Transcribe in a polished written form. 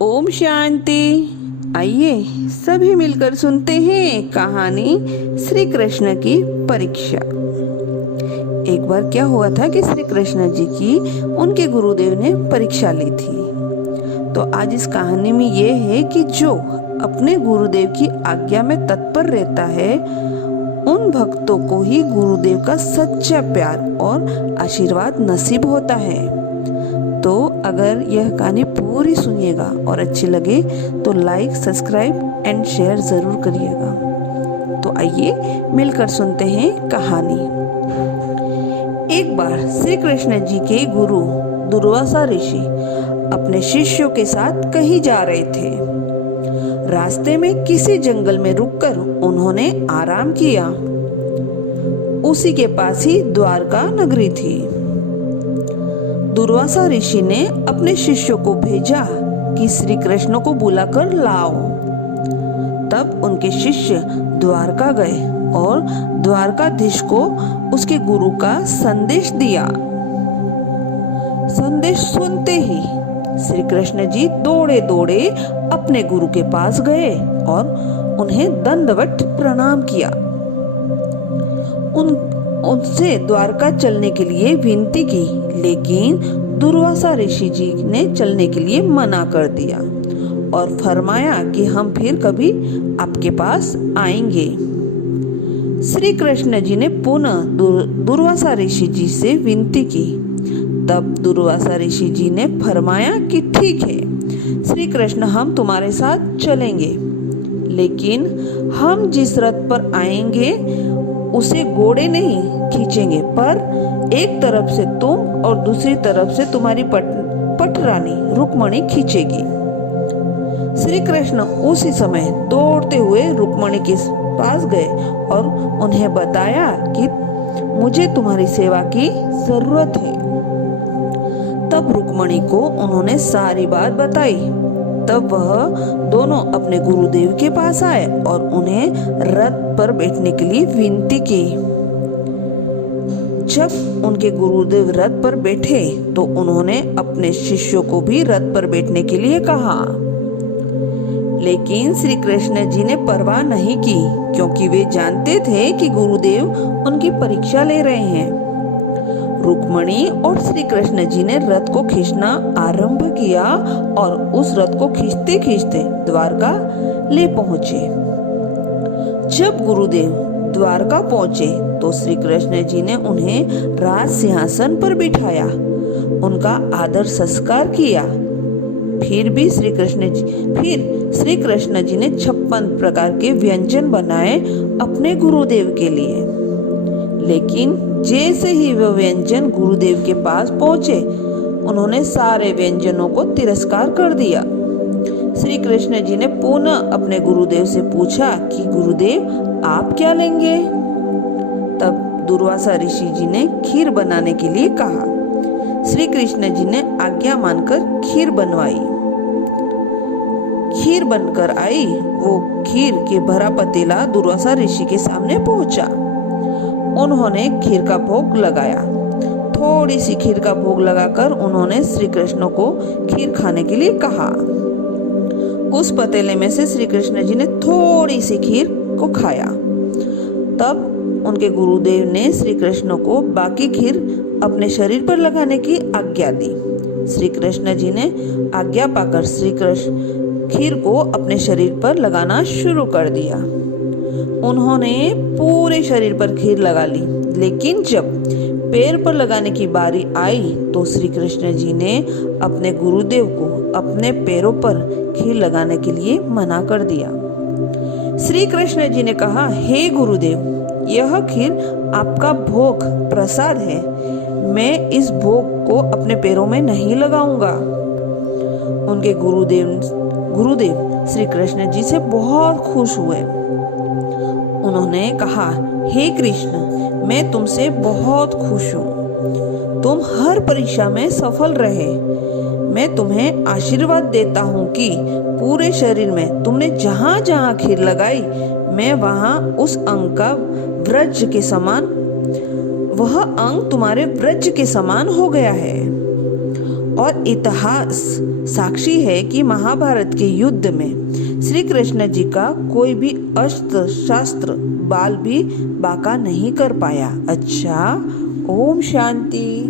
ओम शांति। आइए सभी मिलकर सुनते हैं कहानी श्री कृष्ण की परीक्षा। एक बार क्या हुआ था कि श्री कृष्ण जी की उनके गुरुदेव ने परीक्षा ली थी। तो आज इस कहानी में ये है कि जो अपने गुरुदेव की आज्ञा में तत्पर रहता है उन भक्तों को ही गुरुदेव का सच्चा प्यार और आशीर्वाद नसीब होता है। तो अगर यह कहानी पूरी सुनिएगा और अच्छी लगे तो लाइक, सब्सक्राइब एंड शेयर जरूर करिएगा। तो आइए मिलकर सुनते हैं कहानी। एक बार श्री कृष्ण जी के गुरु दुर्वासा ऋषि अपने शिष्यों के साथ कहीं जा रहे थे। रास्ते में किसी जंगल में रुककर उन्होंने आराम किया। उसी के पास ही द्वारका नगरी थी। दुर्वासा ऋषि ने अपने शिष्यों को भेजा कि श्री कृष्ण को बुलाकर लाओ। तब उनके शिष्य द्वारका गए और द्वारकाधीश को उसके गुरु का संदेश दिया। संदेश सुनते ही श्री कृष्ण जी दौड़े दौड़े अपने गुरु के पास गए और उन्हें दंडवत प्रणाम किया। उनसे द्वारका चलने के लिए विनती की, लेकिन दुर्वासा ऋषि जी ने चलने के लिए मना कर दिया और फरमाया कि हम फिर कभी आपके पास आएंगे। श्री कृष्ण जी ने पुनः दुर्वासा ऋषि जी से विनती की। तब दुर्वासा ऋषि जी ने फरमाया कि ठीक है श्री कृष्ण, हम तुम्हारे साथ चलेंगे, लेकिन हम जिस रथ पर आएंगे उसे घोड़े नहीं खींचेंगे, पर एक तरफ से तुम और दूसरी तरफ से तुम्हारी पटरानी रुक्मणी खींचेगी। श्री कृष्ण उसी समय दौड़ते हुए रुक्मणी के पास गए और उन्हें बताया कि मुझे तुम्हारी सेवा की जरूरत है। तब रुक्मणी को उन्होंने सारी बात बताई। तब वह दोनों अपने गुरुदेव के पास आए और उन्हें रथ पर बैठने के लिए विनती की। जब उनके गुरुदेव रथ पर बैठे तो उन्होंने अपने शिष्यों को भी रथ पर बैठने के लिए कहा, लेकिन श्री कृष्ण जी ने परवाह नहीं की, क्योंकि वे जानते थे कि गुरुदेव उनकी परीक्षा ले रहे हैं। रुक्मणी और श्री कृष्ण जी ने रथ को खींचना आरंभ किया और उस रथ को खींचते खींचते द्वारका ले पहुंचे। जब गुरुदेव द्वारका पहुंचे तो श्री कृष्ण जी ने उन्हें राज सिंहासन पर बिठाया, उनका आदर संस्कार किया। फिर श्री कृष्ण जी ने 56 प्रकार के व्यंजन बनाए अपने गुरुदेव के लिए। लेकिन जैसे ही वह व्यंजन गुरुदेव के पास पहुंचे उन्होंने सारे व्यंजनों को तिरस्कार कर दिया। श्री कृष्ण जी ने पुनः अपने गुरुदेव से पूछा कि गुरुदेव आप क्या लेंगे? तब दुर्वासा ऋषि जी ने खीर बनाने के लिए कहा। श्री कृष्ण जी ने आज्ञा मानकर खीर बनवाई। खीर बनकर आई। वो खीर के भरा पतीला दुर्वासा ऋषि के सामने पहुंचा। उन्होंने खीर का भोग लगाया। थोड़ी सी खीर का भोग लगाकर उन्होंने श्री कृष्ण को खीर खाने के लिए कहा। उस पतीले में से श्री कृष्ण जी ने थोड़ी सी खीर को खाया। तब उनके गुरुदेव ने श्री कृष्ण को बाकी खीर अपने शरीर पर लगाने की आज्ञा दी। श्री कृष्ण जी ने आज्ञा पाकर श्री कृष्ण खीर को अपने शरीर पर लगाना शुरू कर दिया। उन्होंने पूरे शरीर पर खीर लगा ली, लेकिन जब पैर पर लगाने की बारी आई तो श्री कृष्ण जी ने अपने गुरुदेव को अपने पैरों पर खीर लगाने के लिए मना कर दिया। श्री कृष्ण जी ने कहा, हे गुरुदेव, यह खीर आपका भोग प्रसाद है, मैं इस भोग को अपने पैरों में नहीं लगाऊंगा। उनके गुरुदेव श्री कृष्ण जी से बहुत खुश हुए। उन्होंने कहा, हे कृष्ण, मैं तुमसे बहुत खुश हूँ। तुम हर परीक्षा में सफल रहे। मैं तुम्हें आशीर्वाद देता हूँ कि पूरे शरीर में तुमने जहाँ जहाँ खीर लगाई, मैं वहाँ उस अंग का वज्र के समान, वह अंग तुम्हारे वज्र के समान हो गया है। और इतिहास साक्षी है कि महाभारत के युद्ध में श्री कृष्ण जी का कोई भी अस्त्र शास्त्र बाल भी बांका नहीं कर पाया। अच्छा, ओम शांति।